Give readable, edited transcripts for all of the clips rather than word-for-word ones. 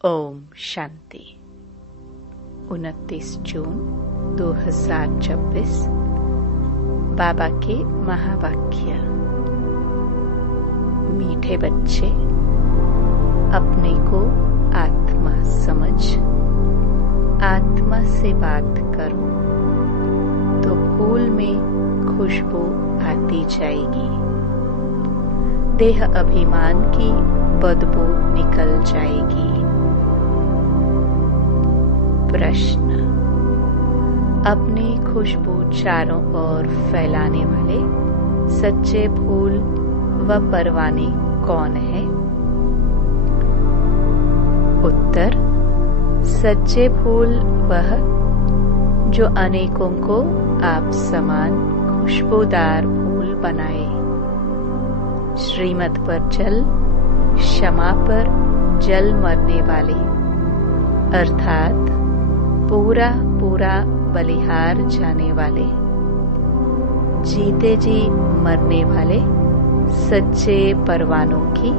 ओम शांति। 29 जून 2026। बाबा के महावाक्य। मीठे बच्चे, अपने को आत्मा समझ, आत्मा से बात करो तो फूल में खुशबू आती जाएगी, देह अभिमान की बदबू निकल जाएगी। प्रश्न। अपनी खुशबू चारों ओर फैलाने वाले सच्चे फूल व परवाने कौन है? उत्तर। सच्चे फूल वह जो अनेकों को आप समान खुशबूदार फूल बनाए। श्रीमत पर जल, क्षमा पर जल मरने वाले, अर्थात पूरा पूरा बलिहार जाने वाले, जीते जी मरने वाले सच्चे परवानों की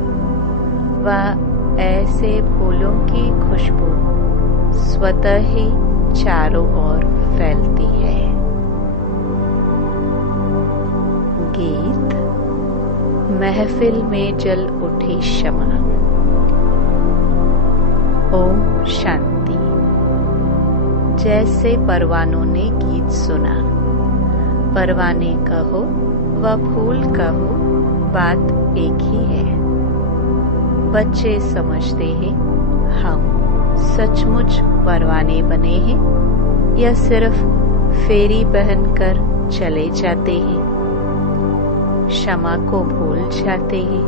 व ऐसे फूलों की खुशबू स्वतः ही चारों ओर फैलती है। गीत। महफिल में जल उठी क्षमा। ओम शांति। जैसे परवानों ने गीत सुना, परवाने कहो व फूल कहो, बात एक ही है। बच्चे समझते हैं हम सचमुच परवाने बने हैं या सिर्फ फेरी पहनकर चले जाते हैं, क्षमा को भूल जाते हैं।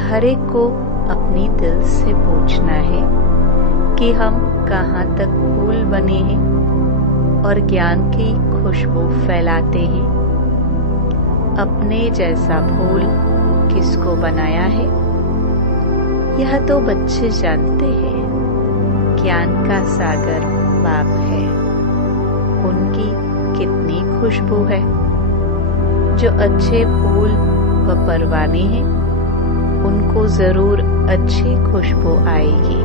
हर एक को अपनी दिल से पूछना है कि हम कहाँ तक फूल बने हैं और ज्ञान की खुशबू फैलाते हैं। अपने जैसा फूल किसको बनाया है, यह तो बच्चे जानते हैं। ज्ञान का सागर बाप है, उनकी कितनी खुशबू है। जो अच्छे फूल व परवाने हैं, उनको जरूर अच्छी खुशबू आएगी।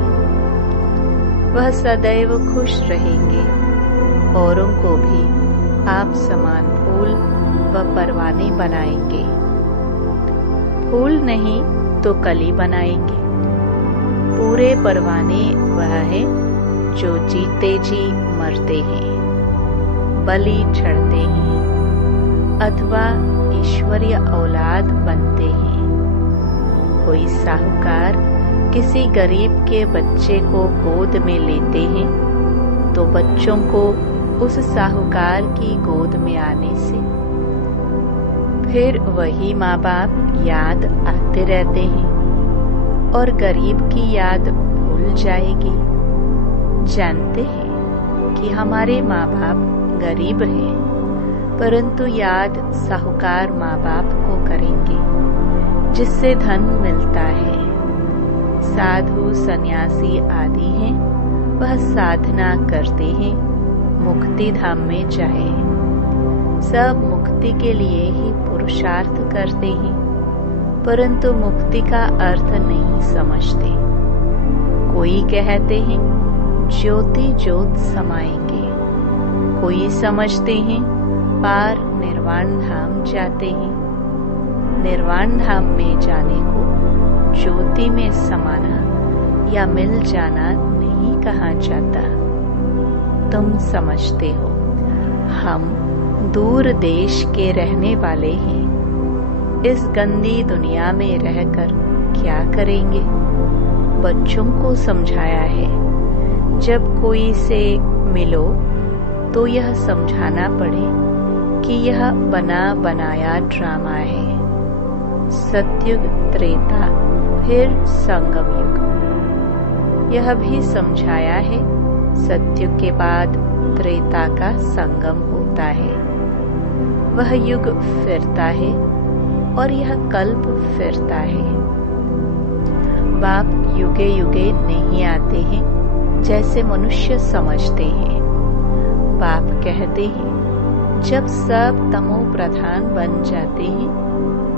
वह सदैव खुश रहेंगे, औरों को भी आप समान फूल व परवाने बनाएंगे। फूल नहीं तो कली बनाएंगे। पूरे परवाने वह है जो जीते जी मरते हैं, बलि चढ़ते हैं अथवा ईश्वरीय औलाद बनते हैं। कोई साहूकार किसी गरीब के बच्चे को गोद में लेते हैं तो बच्चों को उस साहूकार की गोद में आने से फिर वही माँ बाप याद आते रहते हैं और गरीब की याद भूल जाएगी। जानते हैं कि हमारे माँ बाप गरीब हैं, परंतु याद साहूकार माँ बाप को करेंगे जिससे धन मिलता है। साधु सन्यासी आदि हैं, वह साधना करते हैं मुक्ति धाम में जाए। सब मुक्ति के लिए ही पुरुषार्थ करते हैं, परंतु मुक्ति का अर्थ नहीं समझते। कोई कहते हैं ज्योति ज्योत समाएंगे, कोई समझते हैं पार निर्वाण धाम जाते हैं। निर्वाण धाम में जाने को ज्योति में समाना या मिल जाना नहीं कहा जाता। तुम समझते हो हम दूर देश के रहने वाले हैं, इस गंदी दुनिया में रहकर क्या करेंगे। बच्चों को समझाया है जब कोई से मिलो तो यह समझाना पड़े कि यह बना बनाया ड्रामा है। सतयुग, त्रेता, फिर संगम युग। यह भी समझाया है सतयुग के बाद त्रेता का संगम होता है। वह युग फिरता है और यह कल्प फिरता है। बाप युगे युगे नहीं आते हैं जैसे मनुष्य समझते हैं। बाप कहते हैं जब सब तमो प्रधान बन जाते हैं,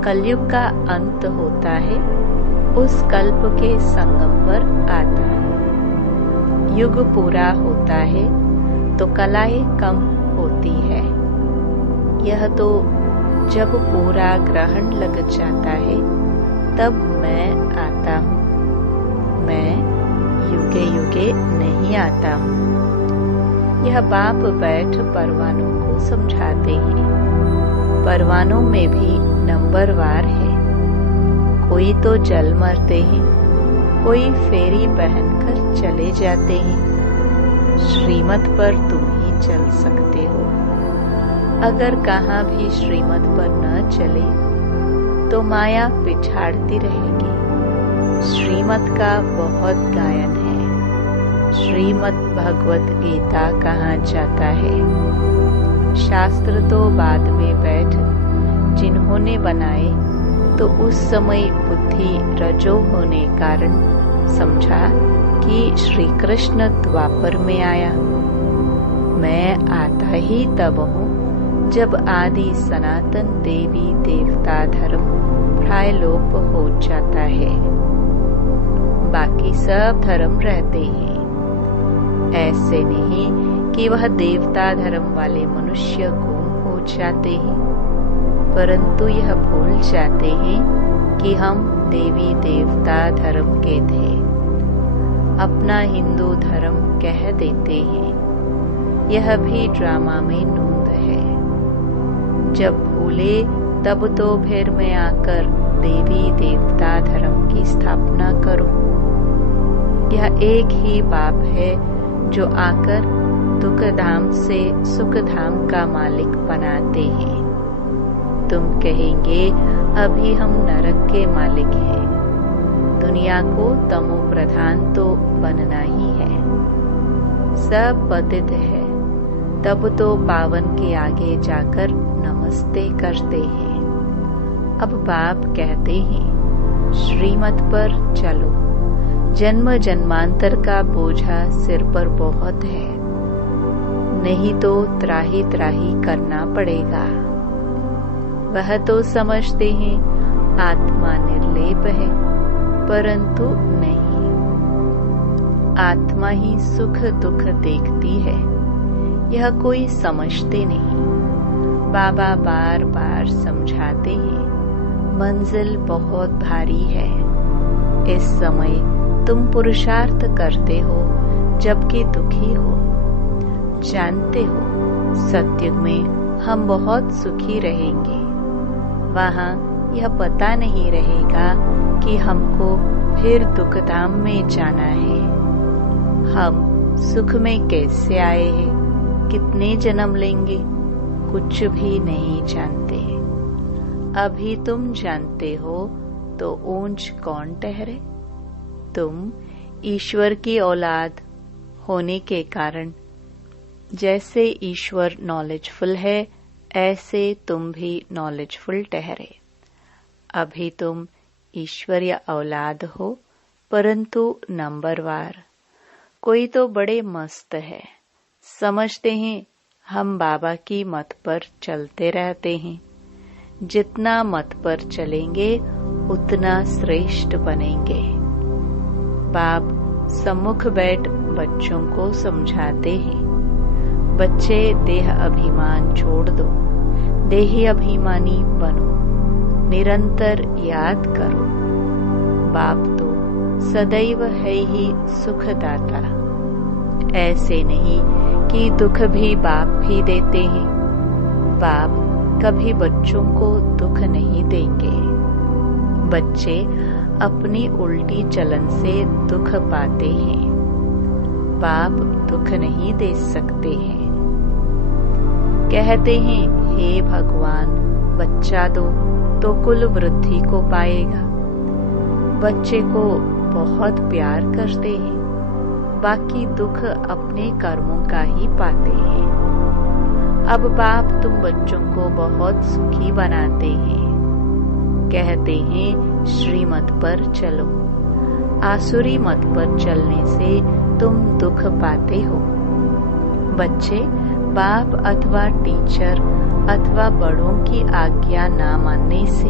कलयुग का अंत होता है, उस कल्प के संगम पर आता हूँ। युग पूरा होता है तो कलाएं कम होती है। यह तो जब पूरा ग्रहण लग जाता है तब मैं आता हूँ। मैं युगे युगे नहीं आता हूँ। यह बाप बैठ परवानों को समझाते हैं। परवानों में भी नंबरवार है। कोई तो जल मरते हैं, कोई फेरी पहनकर चले जाते हैं। श्रीमत पर तुम ही चल सकते हो। अगर कहाँ भी श्रीमत पर न चले तो माया पिछाड़ती रहेगी। श्रीमत का बहुत गायन है। श्रीमद् भगवत गीता कहाँ जाता है। शास्त्र तो बाद में बैठ जिन्होंने बनाए तो उस समय बुद्धि रजो होने कारण समझा कि श्री कृष्ण द्वापर में आया। मैं आता ही तब हूँ जब आदि सनातन देवी देवता धर्म प्रायलोप हो जाता है। बाकी सब धर्म रहते हैं। ऐसे नहीं कि वह देवता धर्म वाले मनुष्य गुम हो जाते हैं, परंतु यह भूल जाते हैं कि हम देवी देवता धर्म के थे। अपना हिंदू धर्म कह देते हैं। यह भी ड्रामा में नूंद है। जब भूले तब तो फिर मैं आकर देवी देवता धर्म की स्थापना करूं। यह एक ही बाप है जो आकर दुख धाम से सुख धाम का मालिक बनाते हैं। तुम कहेंगे अभी हम नरक के मालिक हैं। दुनिया को तमो प्रधान तो बनना ही है। सब पतित है, तब तो पावन के आगे जाकर नमस्ते करते हैं। अब बाप कहते हैं श्रीमत पर चलो। जन्म जन्मांतर का बोझा सिर पर बहुत है, नहीं तो त्राही त्राही करना पड़ेगा। वह तो समझते हैं आत्मा निर्लेप है, परंतु नहीं। आत्मा ही सुख दुख देखती है, यह कोई समझते नहीं। बाबा बार बार समझाते हैं मंजिल बहुत भारी है। इस समय तुम पुरुषार्थ करते हो जबकि दुखी हो। जानते हो सत्युग में हम बहुत सुखी रहेंगे। वहाँ यह पता नहीं रहेगा कि हमको फिर दुखधाम में जाना है। हम सुख में कैसे आए हैं, कितने जन्म लेंगे, कुछ भी नहीं जानते। अभी तुम जानते हो तो ऊंच कौन ठहरे। तुम ईश्वर की औलाद होने के कारण जैसे ईश्वर नॉलेजफुल है, ऐसे तुम भी नॉलेजफुल ठहरे। अभी तुम ईश्वरीय औलाद हो, परंतु नंबरवार। कोई तो बड़े मस्त है, समझते हैं हम बाबा की मत पर चलते रहते हैं। जितना मत पर चलेंगे उतना श्रेष्ठ बनेंगे। बाप सम्मुख बैठ बच्चों को समझाते हैं, बच्चे देह अभिमान छोड़ दो, देही अभिमानी बनो, निरंतर याद करो। बाप तो सदैव है ही सुखदाता। ऐसे नहीं कि दुख भी बाप ही देते हैं। बाप कभी बच्चों को दुख नहीं देंगे। बच्चे अपनी उल्टी चलन से दुख पाते हैं। बाप दुख नहीं दे सकते हैं। कहते हैं हे भगवान बच्चा दो तो कुल वृद्धि को पाएगा। बच्चे को बहुत प्यार करते हैं, बाकी दुख अपने कर्मों का ही पाते हैं। अब बाप तुम बच्चों को बहुत सुखी बनाते हैं। कहते हैं श्रीमत पर चलो। आसुरी मत पर चलने से तुम दुख पाते हो। बच्चे बाप अथवा टीचर अथवा बड़ों की आज्ञा ना मानने से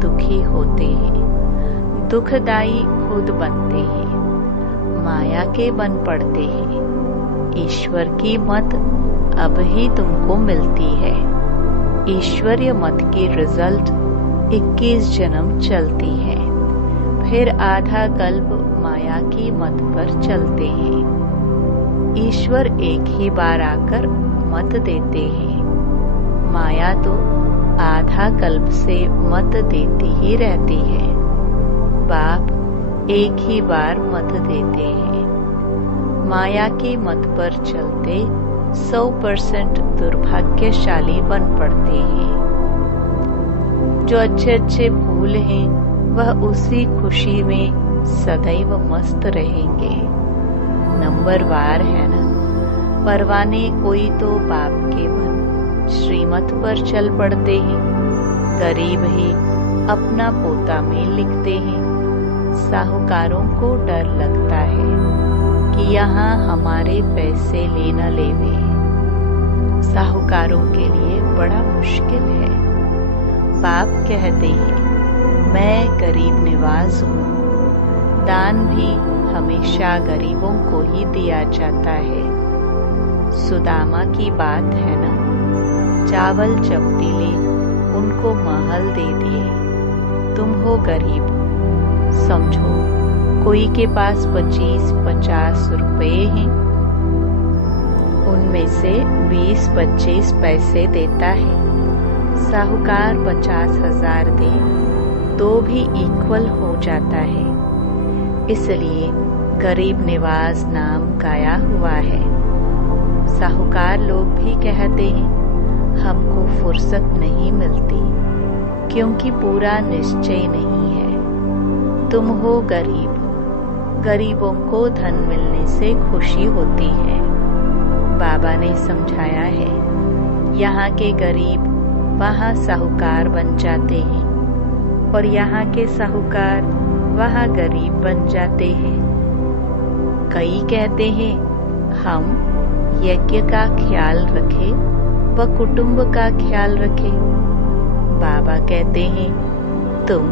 दुखी होते हैं। दुखदाई खुद बनते हैं, माया के बन पड़ते हैं। ईश्वर की मत अब ही तुमको मिलती है। ईश्वरीय मत की रिजल्ट 21 जन्म चलती है, फिर आधा कल्प माया की मत पर चलते हैं। ईश्वर एक ही बार आकर मत देते हैं, माया तो आधा कल्प से मत देती ही रहती है। बाप एक ही बार मत देते हैं, माया की मत पर चलते 100% दुर्भाग्यशाली बन पड़ते हैं। जो अच्छे अच्छे फूल हैं वह उसी खुशी में सदैव मस्त रहेंगे। नंबरवार है ना, परवाने कोई तो बाप के बन श्रीमत पर चल पड़ते हैं। गरीब ही अपना पोता में लिखते हैं। साहूकारों को डर लगता है कि यहाँ हमारे पैसे ले न लेवे। साहूकारों के लिए बड़ा मुश्किल है। बाप कहते हैं मैं गरीब निवाज हूँ। दान भी हमेशा गरीबों को ही दिया जाता है। सुदामा की बात है ना, चावल चपटीले उनको महल दे दिए। तुम हो गरीब, समझो कोई के पास 25-50 रुपए हैं, उनमें से 20-25 पैसे देता है। साहूकार 50,000 दे तो भी इक्वल हो जाता है। इसलिए गरीब निवाज नाम गाया हुआ है। साहूकार लोग भी कहते हैं हमको फुर्सत नहीं मिलती, क्योंकि पूरा निश्चय नहीं है। तुम हो गरीब, गरीबों को धन मिलने से खुशी होती है। बाबा ने समझाया है, यहाँ के गरीब वहाँ साहूकार बन जाते हैं और यहाँ के साहूकार वहाँ गरीब बन जाते हैं। कई कहते हैं हम यज्ञ का ख्याल रखें व कुटुंब का ख्याल रखें। बाबा कहते हैं तुम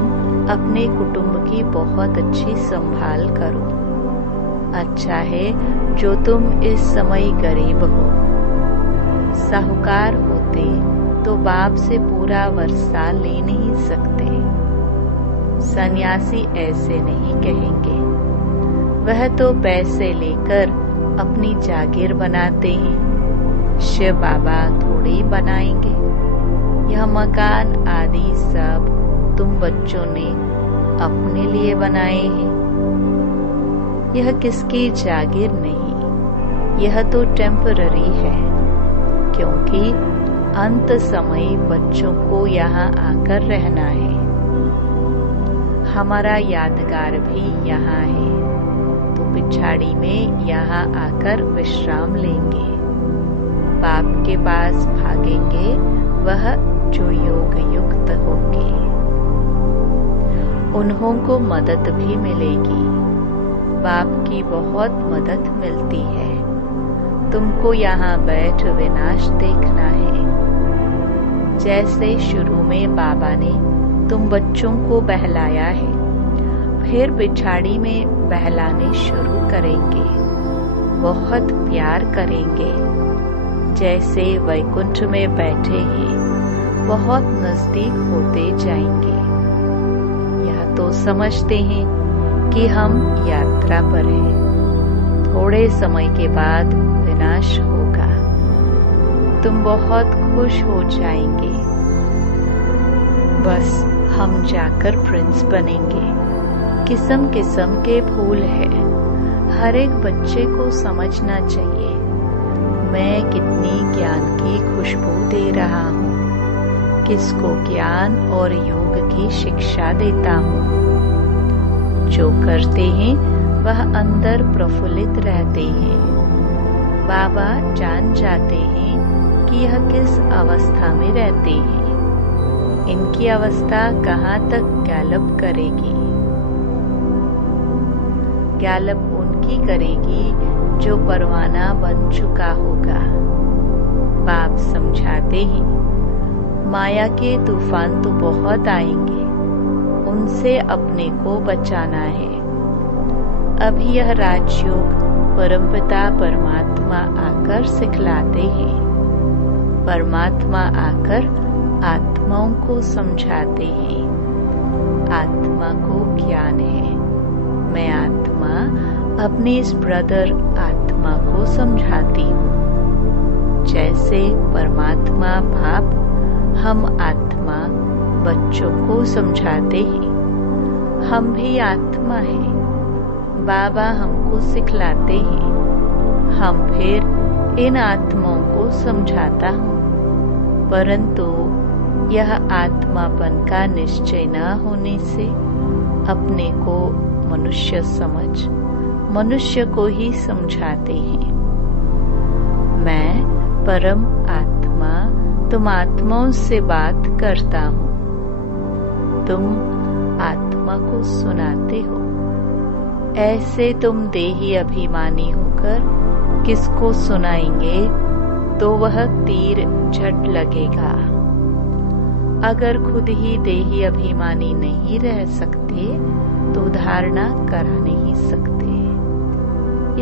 अपने कुटुंब की बहुत अच्छी संभाल करो। अच्छा है जो तुम इस समय गरीब हो। साहूकार होते तो बाप से पूरा वर्षा ले नहीं सकते। सन्यासी ऐसे नहीं कहेंगे, वह तो पैसे लेकर अपनी जागीर बनाते हैं। शिव बाबा थोड़ी बनाएंगे। यह मकान आदि सब तुम बच्चों ने अपने लिए बनाए हैं। यह किसकी जागीर नहीं, यह तो टेम्पररी है, क्योंकि अंत समय बच्चों को यहाँ आकर रहना है। हमारा यादगार भी यहाँ है, तो पिछाड़ी में यहाँ आकर विश्राम लेंगे। बाप के पास भागेंगे वह जो योग युक्त होंगे। उन्हों को मदद भी मिलेगी। बाप की बहुत मदद मिलती है। तुमको यहाँ बैठ विनाश देखना है। जैसे शुरू में बाबा ने तुम बच्चों को बहलाया है, फिर पिछाड़ी में बहलाने शुरू करेंगे। बहुत प्यार करेंगे। जैसे वैकुंठ में बैठे हैं, बहुत नजदीक होते जाएंगे। यह तो समझते हैं कि हम यात्रा पर हैं, थोड़े समय के बाद विनाश होगा। तुम बहुत खुश हो जाएंगे। बस हम जाकर प्रिंस बनेंगे। किस्म किस्म के फूल है। हर एक बच्चे को समझना चाहिए मैं कितनी ज्ञान की खुशबू दे रहा हूँ, किसको ज्ञान और योग की शिक्षा देता हूँ। जो करते हैं वह अंदर प्रफुल्लित रहते हैं। बाबा जान जाते हैं कि यह किस अवस्था में रहते हैं। इनकी अवस्था कहाँ तक गैलप करेगी। गैलप उनकी करेगी जो परवाना बन चुका होगा। बाप समझाते हैं माया के तूफान तो बहुत आएंगे, उनसे अपने को बचाना है। अभी यह राजयोग परमपिता परमात्मा आकर सिखलाते हैं। परमात्मा आकर आत्माओं को समझाते हैं। आत्मा को ज्ञान है। मैं आत्मा अपने इस ब्रदर आत्मा को समझाती हूँ। जैसे परमात्मा बाप हम आत्मा बच्चों को समझाते हैं। हम भी आत्मा हैं। बाबा हमको सिखलाते हैं। हम फिर इन आत्माओं को समझाता हूँ। परंतु यह आत्मापन का निश्चय न होने से अपने को मनुष्य समझ मनुष्य को ही समझाते हैं। मैं परम आत्मा तुम आत्माओं से बात करता हूँ। तुम आत्मा को सुनाते हो। ऐसे तुम देही अभिमानी होकर किसको सुनाएंगे तो वह तीर झट लगेगा। अगर खुद ही देही अभिमानी नहीं रह सकते तो धारणा करा नहीं सकते।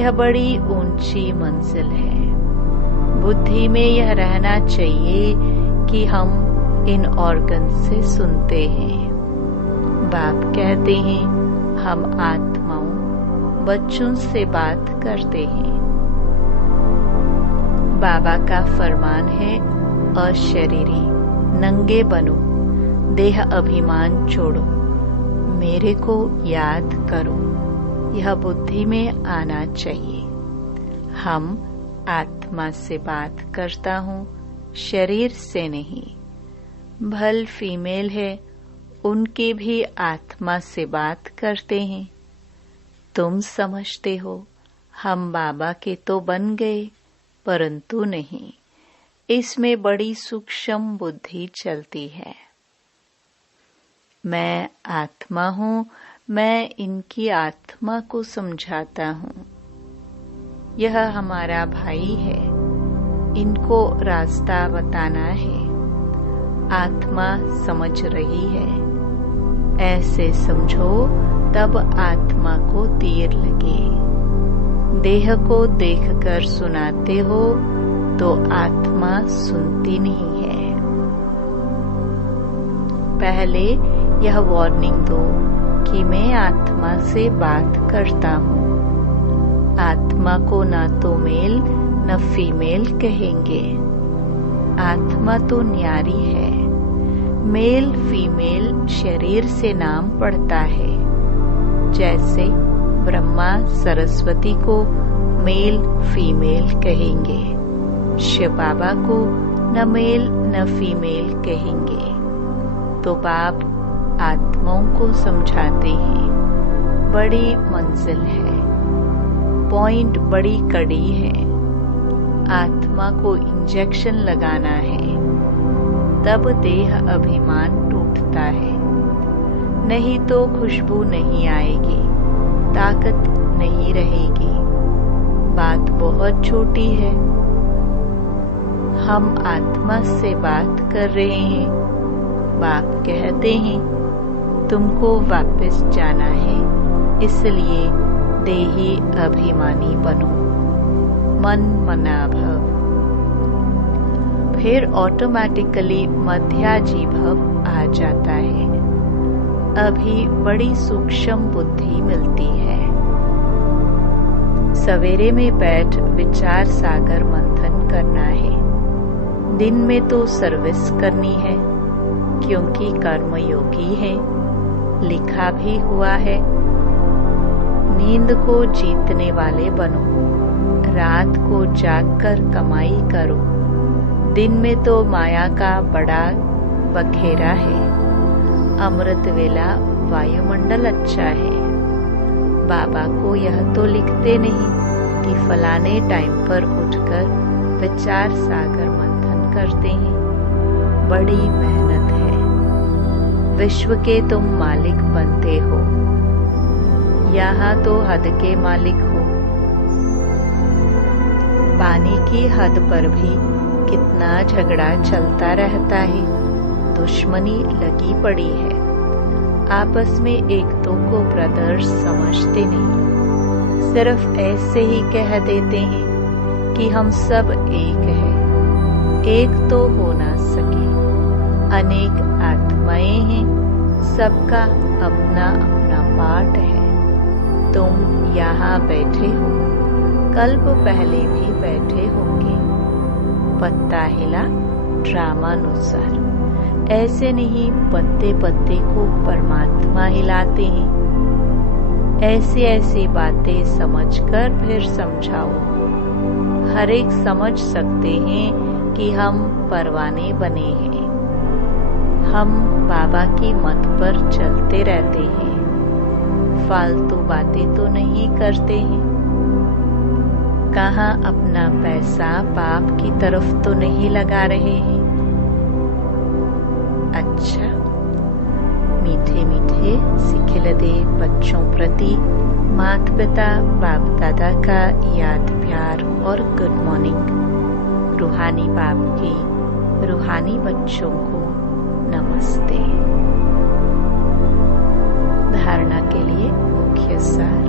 यह बड़ी ऊंची मंजिल है। बुद्धि में यह रहना चाहिए कि हम इन ऑर्गन से सुनते हैं। बाप कहते हैं हम आत्माओं बच्चों से बात करते हैं। बाबा का फरमान है अशरीरी नंगे बनो, देह अभिमान छोड़ो, मेरे को याद करो। यह बुद्धि में आना चाहिए। हम आत्मा से बात करता हूँ, शरीर से नहीं। भल फीमेल है, उनके भी आत्मा से बात करते हैं। तुम समझते हो हम बाबा के तो बन गए, परंतु नहीं। इसमें बड़ी सूक्ष्म बुद्धि चलती है। मैं आत्मा हूँ, मैं इनकी आत्मा को समझाता हूँ। यह हमारा भाई है, इनको रास्ता बताना है। आत्मा समझ रही है। ऐसे समझो तब आत्मा को तीर लगे। देह को देखकर सुनाते हो तो आत्मा सुनती नहीं है। पहले यह वार्निंग दो कि मैं आत्मा से बात करता हूँ। आत्मा को ना तो मेल न फीमेल कहेंगे। आत्मा तो न्यारी है। मेल फीमेल शरीर से नाम पड़ता है। जैसे ब्रह्मा सरस्वती को मेल फीमेल कहेंगे, शिव बाबा को न मेल न फीमेल कहेंगे। तो बाप आत्माओं को समझाते हैं। बड़ी मंजिल है, पॉइंट बड़ी कड़ी है। आत्मा को इंजेक्शन लगाना है, तब देह अभिमान टूटता है। नहीं तो खुशबू नहीं आएगी, ताकत नहीं रहेगी। बात बहुत छोटी है। हम आत्मा से बात कर रहे हैं। बाप कहते हैं तुमको वापस जाना है, इसलिए देही अभिमानी बनो, मन मना भव। फिर ऑटोमेटिकली मध्याजी भव आ जाता है। अभी बड़ी सूक्ष्म बुद्धि मिलती है। सवेरे में बैठ विचार सागर मंथन करना है। दिन में तो सर्विस करनी है, क्योंकि कर्मयोगी है। लिखा भी हुआ है, नींद को जीतने वाले बनो, रात को जागकर कमाई करो। दिन में तो माया का बड़ा बखेरा है। अमृत वेला वायुमंडल अच्छा है। बाबा को यह तो लिखते नहीं कि फलाने टाइम पर उठकर विचार सागर मंथन करते हैं। बड़ी मेहनत है। विश्व के तुम मालिक बनते हो। यहाँ तो हद के मालिक हो। पानी की हद पर भी कितना झगड़ा चलता रहता है। दुश्मनी लगी पड़ी है। आपस में एक दो को ब्रदर्स समझते नहीं, सिर्फ ऐसे ही कह देते हैं कि हम सब एक हैं। एक तो हो ना सके, अनेक आत्माएं हैं, सबका अपना अपना पार्ट है। तुम यहाँ बैठे हो, कल्प पहले भी बैठे होंगे। पत्ता हिला ड्रामानुसार, ऐसे नहीं पत्ते पत्ते को परमात्मा हिलाते हैं। ऐसी ऐसी बातें समझकर फिर समझाओ। हर एक समझ सकते हैं कि हम परवाने बने हैं। हम बाबा की मत पर चलते रहते हैं, फालतू बातें तो नहीं करते हैं। कहाँ अपना पैसा पाप की तरफ तो नहीं लगा रहे हैं। अच्छा, मीठे मीठे सिखिलदे बच्चों प्रति माता पिता बाप दादा का याद प्यार और गुड मॉर्निंग। रूहानी बाप की रूहानी बच्चों को नमस्ते। धारणा के लिए मुख्य सार।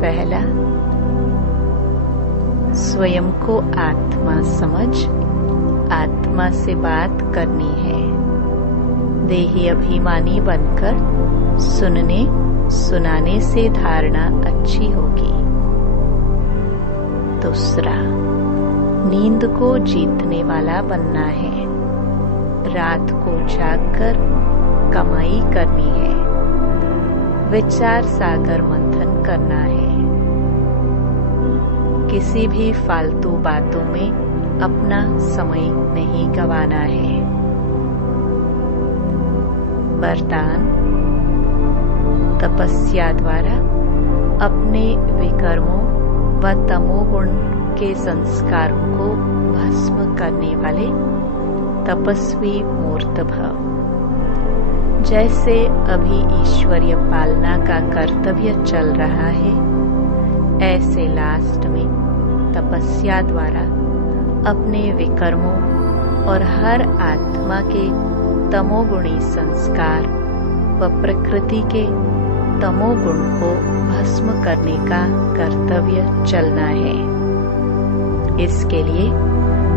पहला, स्वयं को आत्मा समझ आत्मा से बात करनी है। देही अभिमानी बनकर सुनने सुनाने से धारणा अच्छी होगी। दूसरा, नींद को जीतने वाला बनना है। रात को जागकर कमाई करनी है। विचार सागर मंथन करना है। किसी भी फालतू बातों में अपना समय नहीं गंवाना है। वरदान, तपस्या द्वारा अपने विकर्मों व तमोगुण के संस्कारों को भस्म करने वाले तपस्वी मूर्त भव। जैसे अभी ईश्वरीय पालना का कर्तव्य चल रहा है, ऐसे लास्ट में तपस्या द्वारा अपने विकर्मों और हर आत्मा के तमोगुणी संस्कार व प्रकृति के तमोगुण को भस्म करने का कर्तव्य चलना है। इसके लिए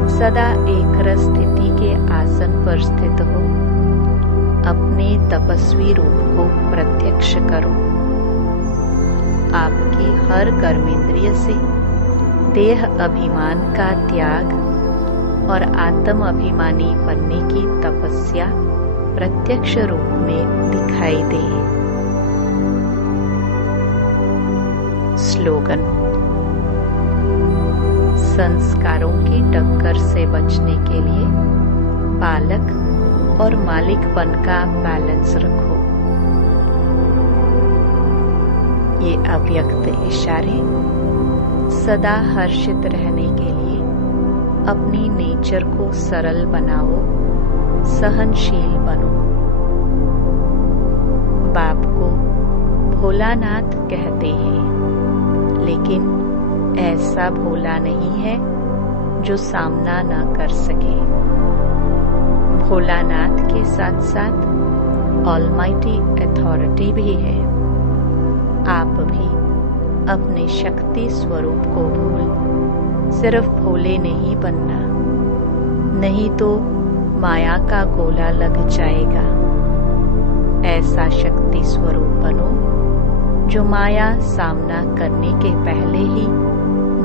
सदा एक रस स्थिति के आसन पर स्थित हो अपने तपस्वी रूप को प्रत्यक्ष करो। आपकी हर कर्मेंद्रिय से देह अभिमान का त्याग और आत्म अभिमानी बनने की तपस्या प्रत्यक्ष रूप में दिखाई दे। स्लोगन, संस्कारों की टक्कर से बचने के लिए बालक और मालिकपन का बैलेंस रखो। ये अव्यक्त इशारे सदा हर्षित रहने के लिए अपनी नेचर को सरल बनाओ, सहनशील बनो। बाप को भोलानाथ कहते हैं, लेकिन ऐसा भोला नहीं है जो सामना न कर सके। भोलानाथ के साथ साथ ऑलमाइटी अथॉरिटी भी है। आप भी अपने शक्ति स्वरूप को भूल सिर्फ भोले नहीं बनना, नहीं तो माया का गोला लग जाएगा। ऐसा शक्ति स्वरूप बनो जो माया सामना करने के पहले ही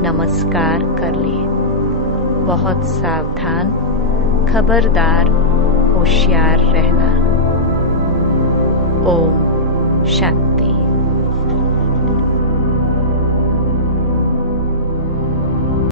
नमस्कार कर ले। बहुत सावधान, खबरदार, होशियार रहना। ओम शांति।